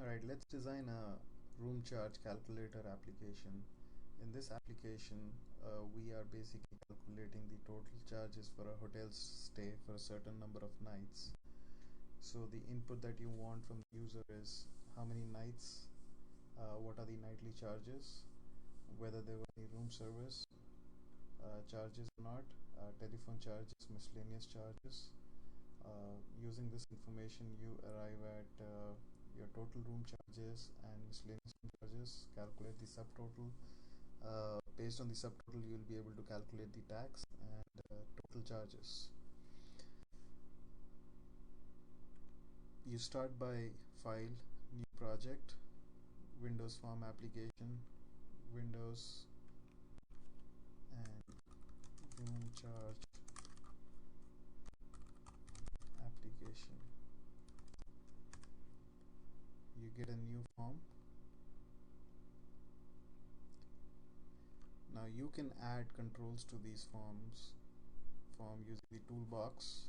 Alright, let's design a room charge calculator application. In this application, we are basically calculating the total charges for a hotel stay for a certain number of nights. So the input that you want from the user is how many nights, what are the nightly charges, whether there were any room service charges or not, telephone charges, miscellaneous charges. Using this information, you arrive at your total room charges and miscellaneous room charges, calculate the subtotal. Based on the subtotal, you will be able to calculate the tax and total charges. You start by File, New Project, Windows Form Application, Windows, and Room Charge Application. You get a new form. Now you can add controls to these form using the toolbox,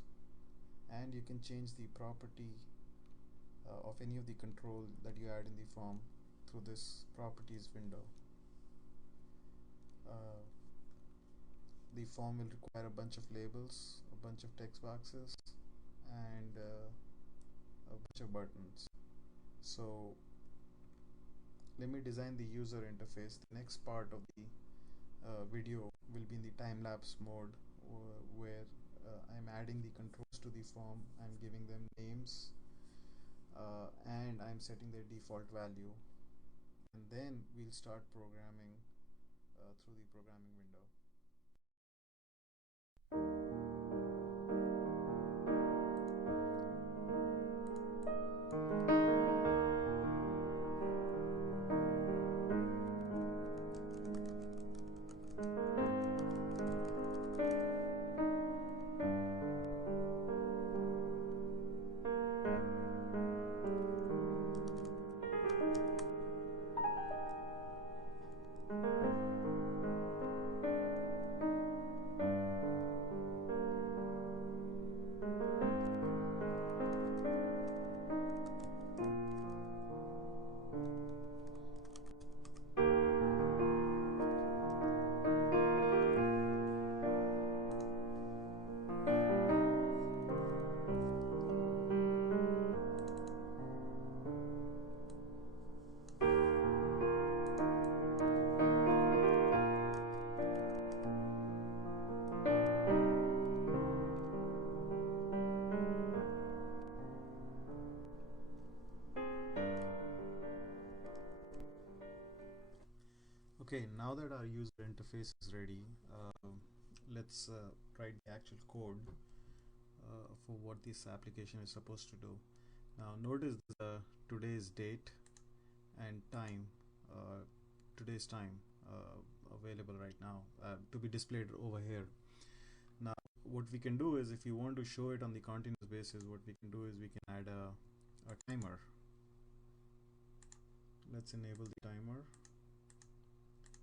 and you can change the property of any of the control that you add in the form through this properties window. The form will require a bunch of labels, a bunch of text boxes, and a bunch of buttons. So let me design the user interface. The next part of the video will be in the time-lapse mode, where I'm adding the controls to the form. I'm giving them names, and I'm setting their default value, and then we'll start programming through the programming window. Okay, now that our user interface is ready, let's write the actual code for what this application is supposed to do. Now notice today's date and time, today's time available right now to be displayed over here. Now what we can do is, if you want to show it on the continuous basis, what we can do is we can add a timer. Let's enable the timer,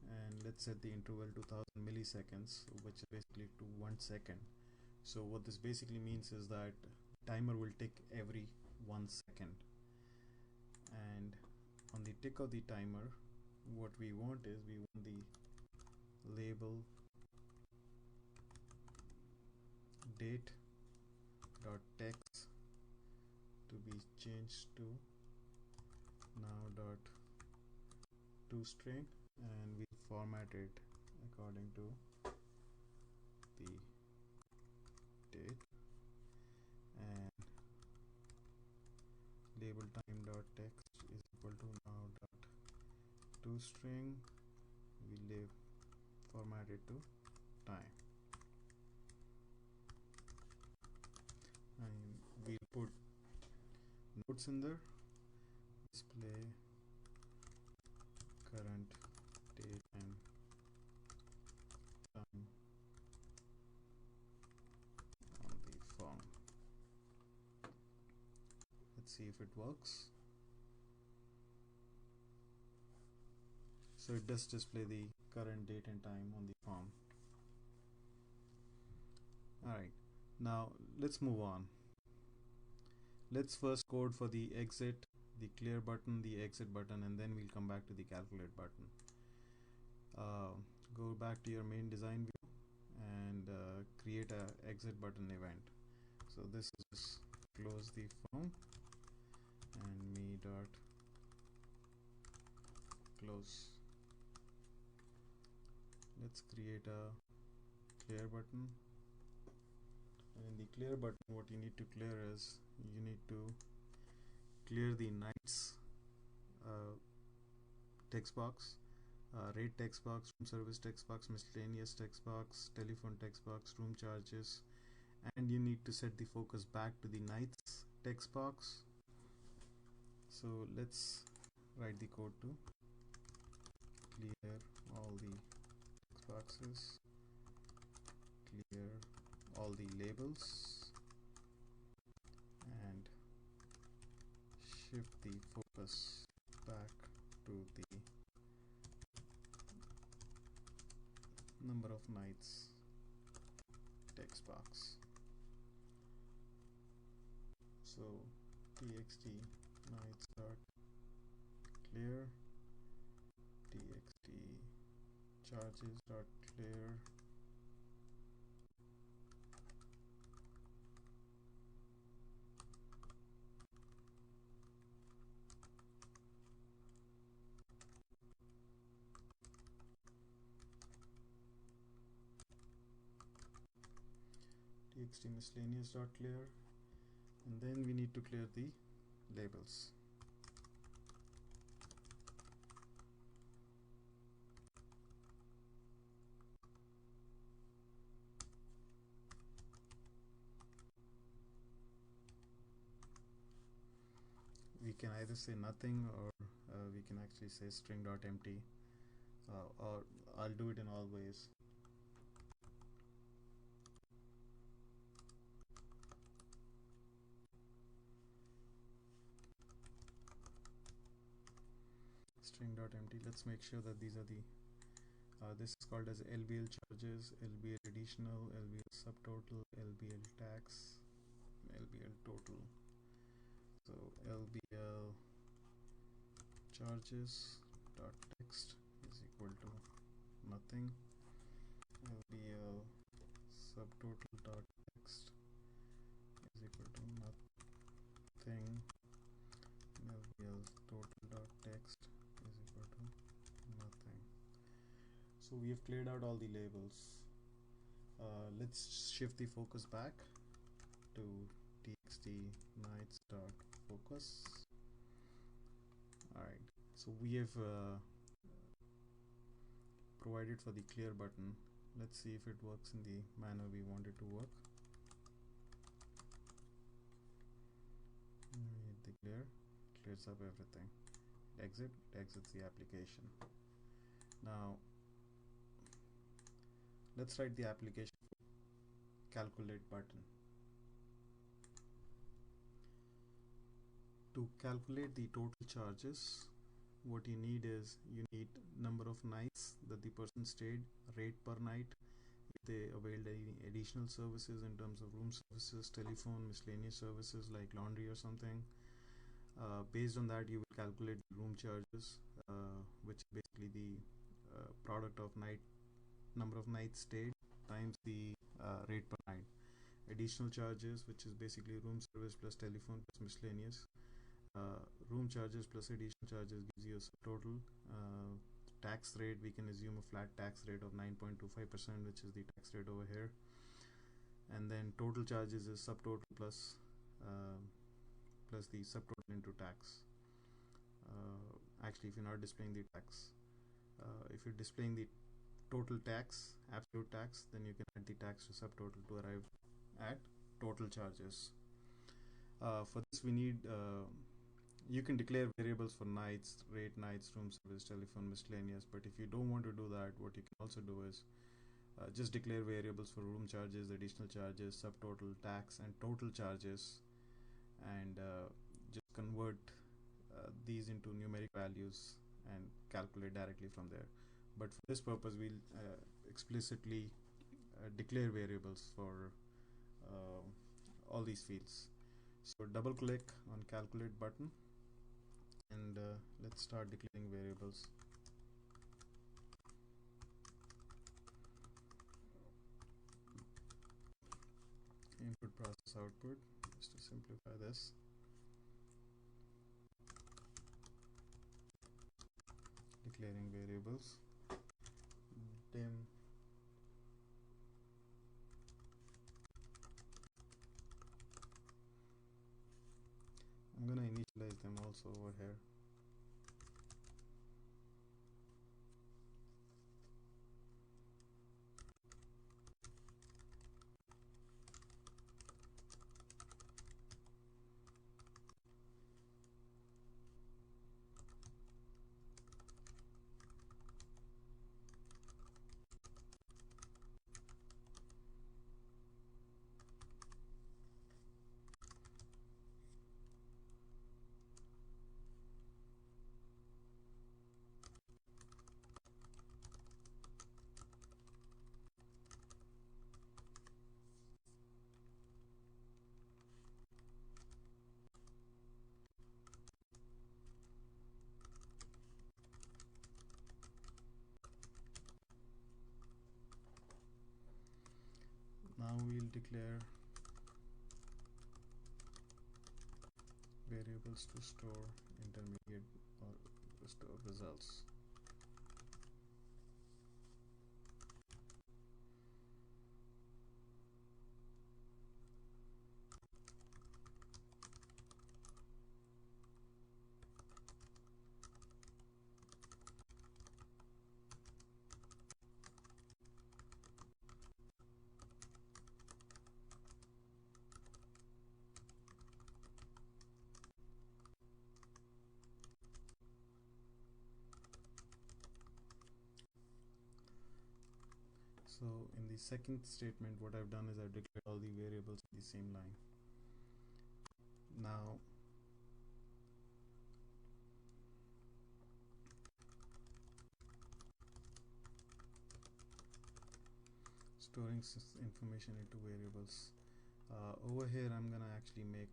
and let's set the interval to 1000 milliseconds, which is basically to 1 second. So what this basically means is that timer will tick every 1 second, and on the tick of the timer, what we want is we want the label date dot text to be changed to now dot toString, and we format it according to the date, and label time dot text is equal to now dot toString. We format it to time, and we'll put notes in there. Display current date and time on the form. Let's see if it works. So it does display the current date and time on the form. Alright, now let's move on. Let's first code for the exit the clear button, the exit button, and then we'll come back to the calculate button. Go back to your main design view and create a exit button event. So this is close the form and me dot close. Let's create a clear button, and in the clear button what you need to clear is you need to clear the nights text box, rate text box, room service text box, miscellaneous text box, telephone text box, room charges, and you need to set the focus back to the nights text box. So let's write the code to clear all the text boxes, clear all the labels, and shift the focus back to the number of nights text box. So txt nights dot clear, txt charges dot clear, txt miscellaneous dot clear, and then we need to clear the labels. We can either say nothing, or we can actually say string.empty, or I'll do it in all ways. String.empty. Let's make sure that these are the this is called as LBL charges, LBL additional, LBL subtotal, LBL tax, LBL total. So LBL charges dot text is equal to nothing, LBL subtotal dot text is equal to nothing, LBL total dot text is equal to nothing. So we have cleared out all the labels. Let's shift the focus back to txt nights dot focus. Alright, so we have provided for the clear button. Let's see if it works in the manner we want it to work. Hit the clear, clears up everything. Exit, it exits the application. Now let's write the application calculate button. To calculate the total charges, what you need is you need number of nights that the person stayed, rate per night, if they availed any additional services in terms of room services, telephone, miscellaneous services like laundry or something. Based on that, you will calculate the room charges, which is basically the product of number of nights stayed times the rate per night. Additional charges, which is basically room service plus telephone plus miscellaneous. Room charges plus additional charges gives you a total. Tax rate, we can assume a flat tax rate of 9.25%, which is the tax rate over here. And then total charges is subtotal plus the subtotal into tax. Actually, if you're not displaying the tax, if you're displaying the total tax, absolute tax, then you can add the tax to subtotal to arrive at total charges. For this we need you can declare variables for nights, rate, nights, room service, telephone, miscellaneous, but if you don't want to do that, what you can also do is just declare variables for room charges, additional charges, subtotal, tax, and total charges, and just convert these into numeric values and calculate directly from there. But for this purpose, we'll explicitly declare variables for all these fields. So double click on calculate button, and let's start declaring variables. Input process output, just to simplify this. Declaring variables. Dim I'm gonna initialize them also over here. Now we'll declare variables to store intermediate or store results. So in the second statement, what I've done is I've declared all the variables in the same line. Now storing information into variables. Over here I'm gonna actually make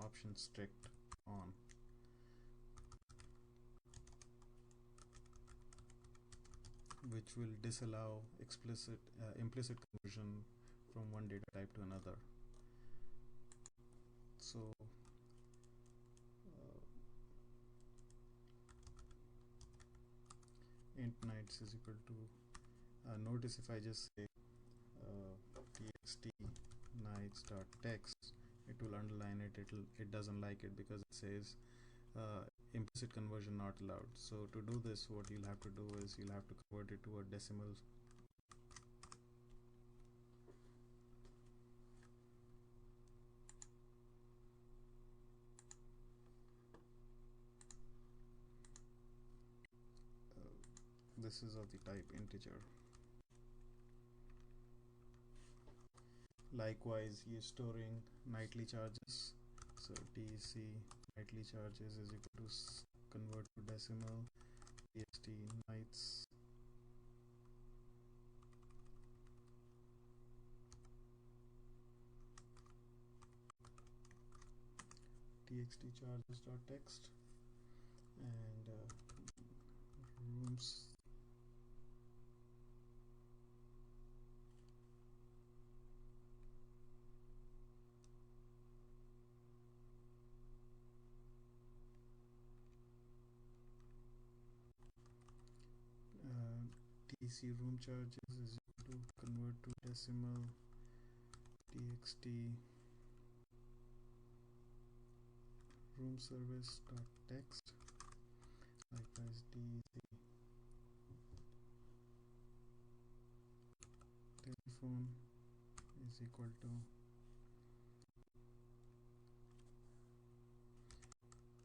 option strict on, which will disallow implicit conversion from one data type to another. So int nights is equal to notice if I just say txt nights dot text, it will underline it. It doesn't like it because it says implicit conversion not allowed. So to do this, what you'll have to do is you'll have to convert it to a decimal. This is of the type integer. Likewise, you're storing nightly charges. So tc nightly charges is equal to convert to decimal txt nights txt charges dot text, and rooms tc room charges is equal to convert to decimal txt room service dot text. Likewise, tc telephone is equal to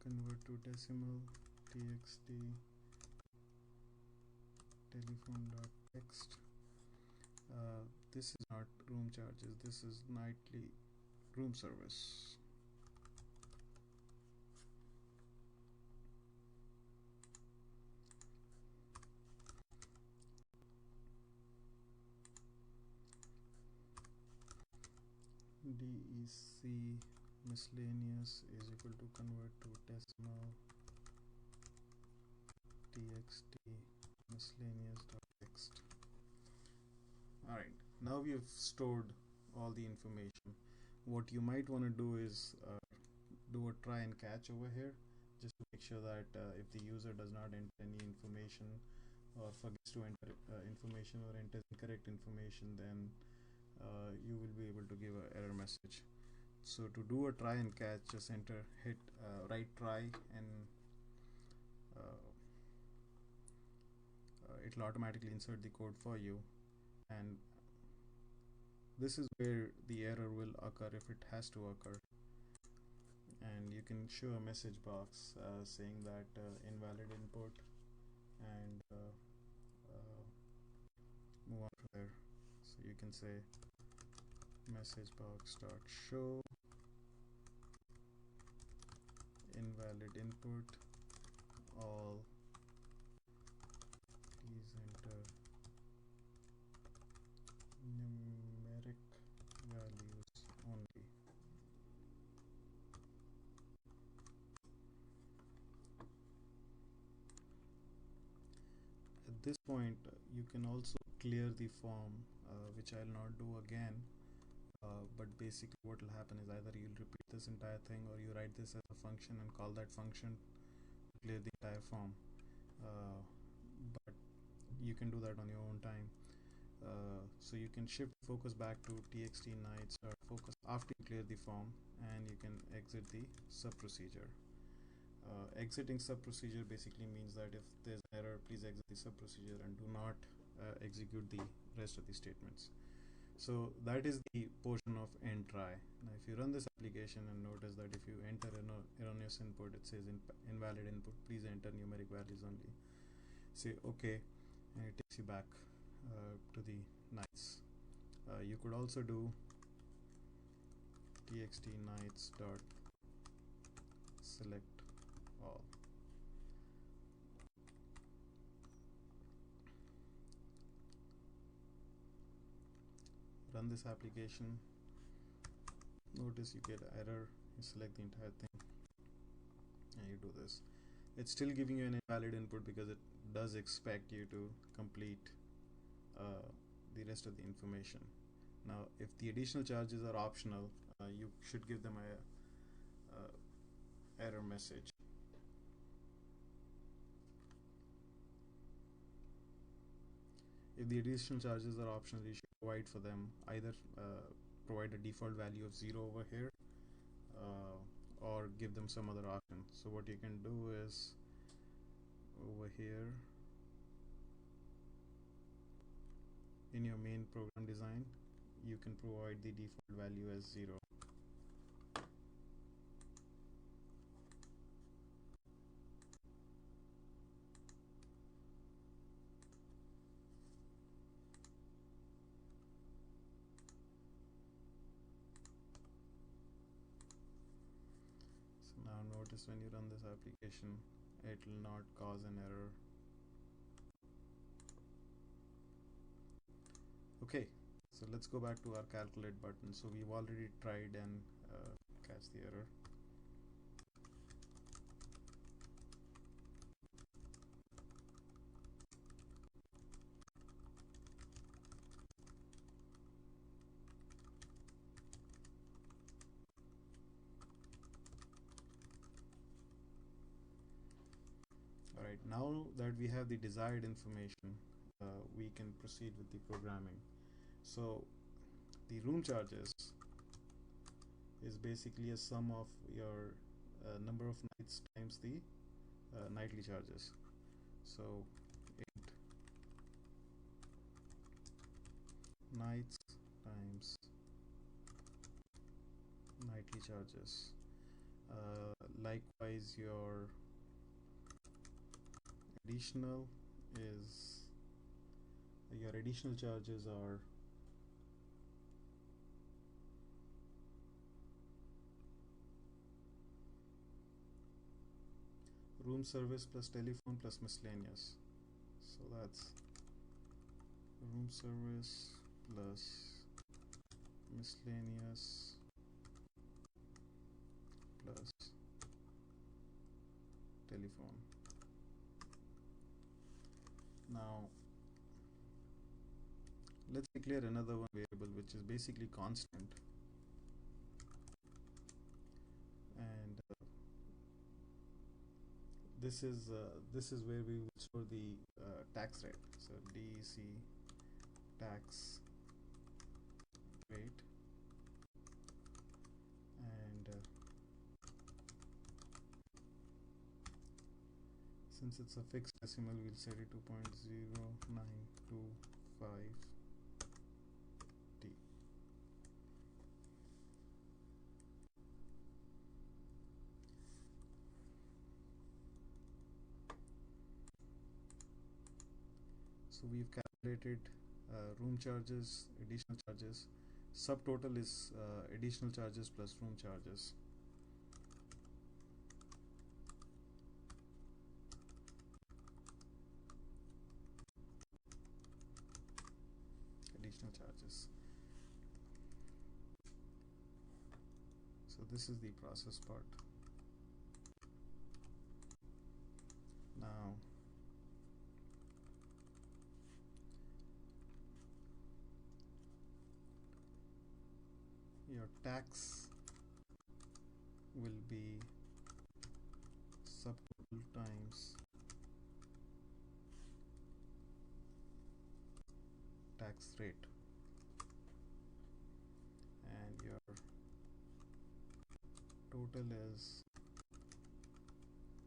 convert to decimal txt telephone dot text. This is not room charges, this is nightly room service. DEC miscellaneous is equal to convert to decimal txt miscellaneous.text. Alright, now we have stored all the information. What you might want to do is do a try and catch over here, just to make sure that if the user does not enter any information or forgets to enter information or enters incorrect information, then you will be able to give an error message. So to do a try and catch, just hit right try, and it will automatically insert the code for you, and this is where the error will occur if it has to occur. And you can show a message box saying that invalid input, and move on from there. So you can say messagebox.show invalid input, all, please enter numeric values only. At this point, you can also clear the form, which I'll not do again. But basically what will happen is either you'll repeat this entire thing, or you write this as a function and call that function to clear the entire form. But you can do that on your own time. So you can shift focus back to txt nights or focus after you clear the form, and you can exit the sub procedure. Exiting sub procedure basically means that if there's an error, please exit the sub procedure and do not execute the rest of the statements. So that is the portion of end try. Now if you run this application and notice that if you enter an erroneous input, it says invalid input, please enter numeric values only. Say OK, and it takes you back to the nights. You could also do txt nights dot select all. Run this application. Notice you get an error. You select the entire thing and you do this. It's still giving you an invalid input because it does expect you to complete the rest of the information. Now if the additional charges are optional, you should give them a error message. If the additional charges are optional, you should provide for them, either provide a default value of 0 over here, or give them some other option. So what you can do is over here in your main program design, you can provide the default value as 0. So now notice when you run this application, it will not cause an error. Okay, so let's go back to our calculate button. So we've already tried and catch the error. Alright, now that we have the desired information, we can proceed with the programming. So the room charges is basically a sum of your number of nights times the nightly charges. So int nights times nightly charges. Likewise, your additional charges are room service plus telephone plus miscellaneous. So that's room service plus miscellaneous plus telephone. Now let's declare another one variable which is basically constant, and this is where we will store the tax rate. So dec tax rate, and since it's a fixed decimal, we'll set it to 0.0925t. So we've calculated room charges, additional charges. Subtotal is additional charges plus room charges. Additional charges. So this is the process part. Now your tax will be subtotal times tax rate, and your total is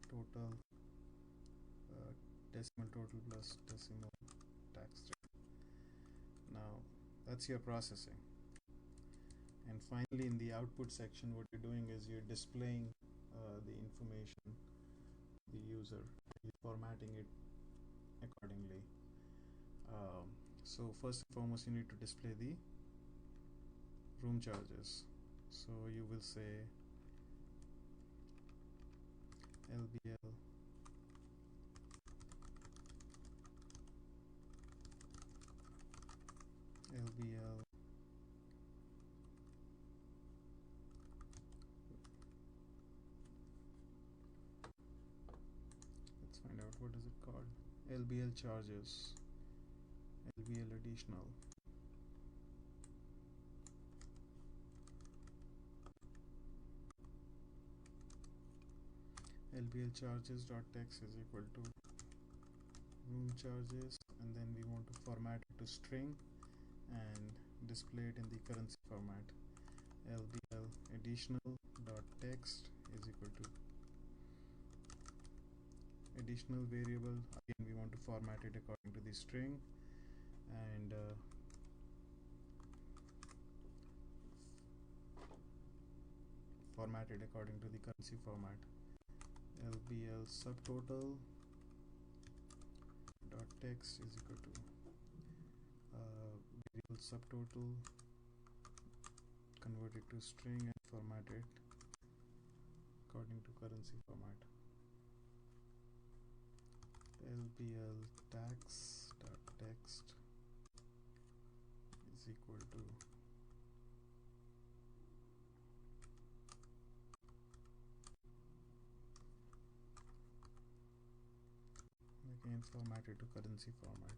total decimal total plus decimal tax rate. Now that's your processing. And finally, in the output section, what you're doing is you're displaying the information to the user, you're formatting it accordingly. So first and foremost, you need to display the room charges. So you will say LBL LBL let's find out what is it called. LBL charges, LBL additional, LBL charges dot text is equal to room charges, and then we want to format it to string and display it in the currency format. LBL additional dot text is equal to additional variable. Again, we want to format it according to the string, and format it according to the currency format. LBL subtotal dot text is equal to variable subtotal, convert it to string and format it according to currency format. LBL tax dot text is equal to again format it to currency format.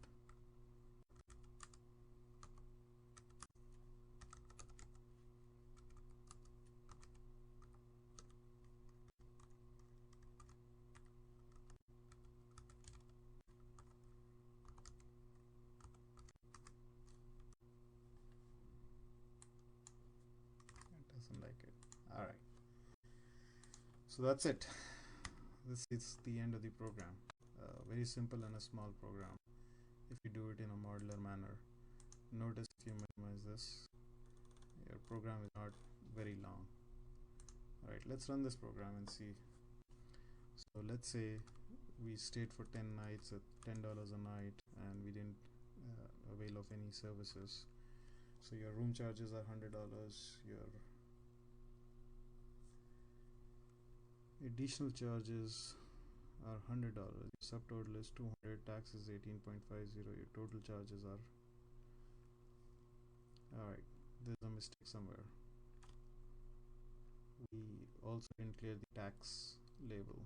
Like it. Alright, so that's it. This is the end of the program. Very simple and a small program if you do it in a modular manner. Notice if you minimize this, your program is not very long. Alright, let's run this program and see. So let's say we stayed for 10 nights at $10 a night and we didn't avail of any services. So your room charges are $100, your additional charges are $100, your subtotal is 200, tax is 18.50, your total charges are, alright, there's a mistake somewhere. We also didn't clear the tax label.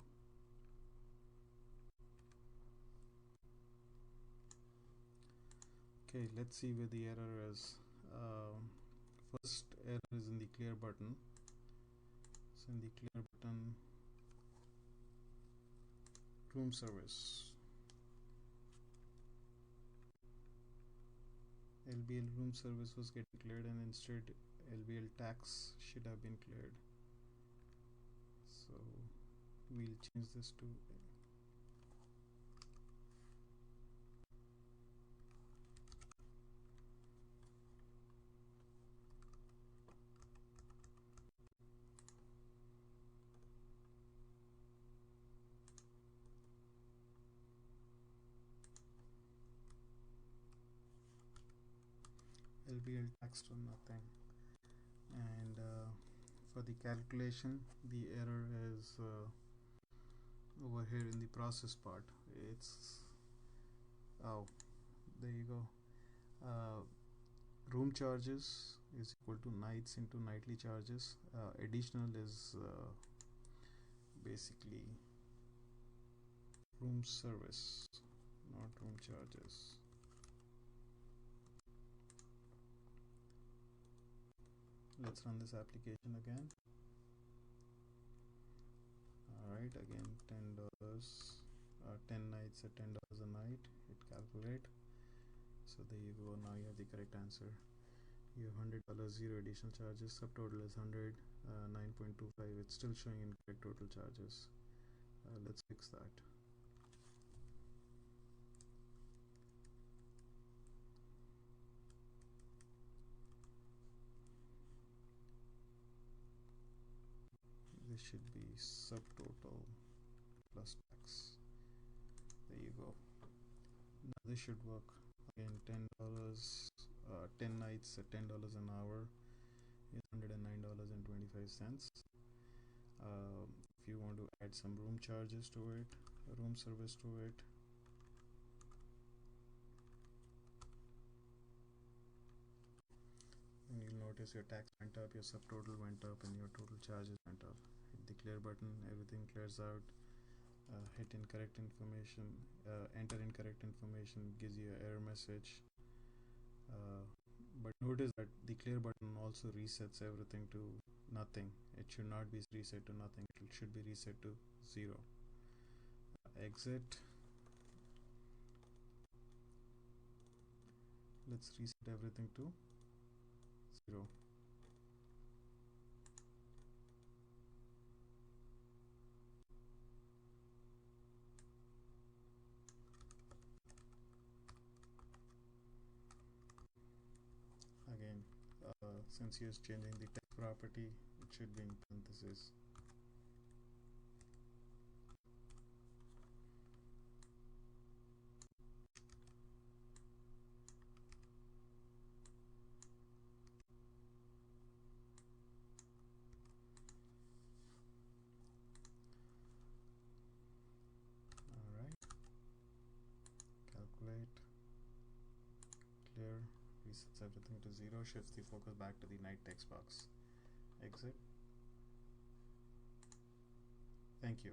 Okay, let's see where the error is. First error is in the clear button. So in the clear button, room service, LBL room service was getting cleared, and instead LBL tax should have been cleared. So we'll change this to LBL tax to nothing. And for the calculation, the error is over here in the process part. It's there you go. Room charges is equal to nights into nightly charges. Additional is basically room service, not room charges. Let's run this application again. Alright, again $10, 10 nights at $10 a night, hit calculate. So there you go, now you have the correct answer. You have $100, 0 additional charges, subtotal is 100, 9.25, it's still showing incorrect total charges. Let's fix that. This should be subtotal plus tax. There you go. Now this should work. Again, $10, 10 nights at $10 an hour is $109.25. If you want to add some room charges to it, room service to it, and you'll notice your tax went up, your subtotal went up, and your total charges went up. Hit the clear button, everything clears out. Hit incorrect information, enter incorrect information, gives you an error message. But notice that the clear button also resets everything to nothing. It should not be reset to nothing, it should be reset to 0. Exit. Let's reset everything to 0. Again, since you're changing the text property, it should be in parentheses. Alright, calculate, clear, resets everything to 0, shifts the focus back to the night text box. Exit. Thank you.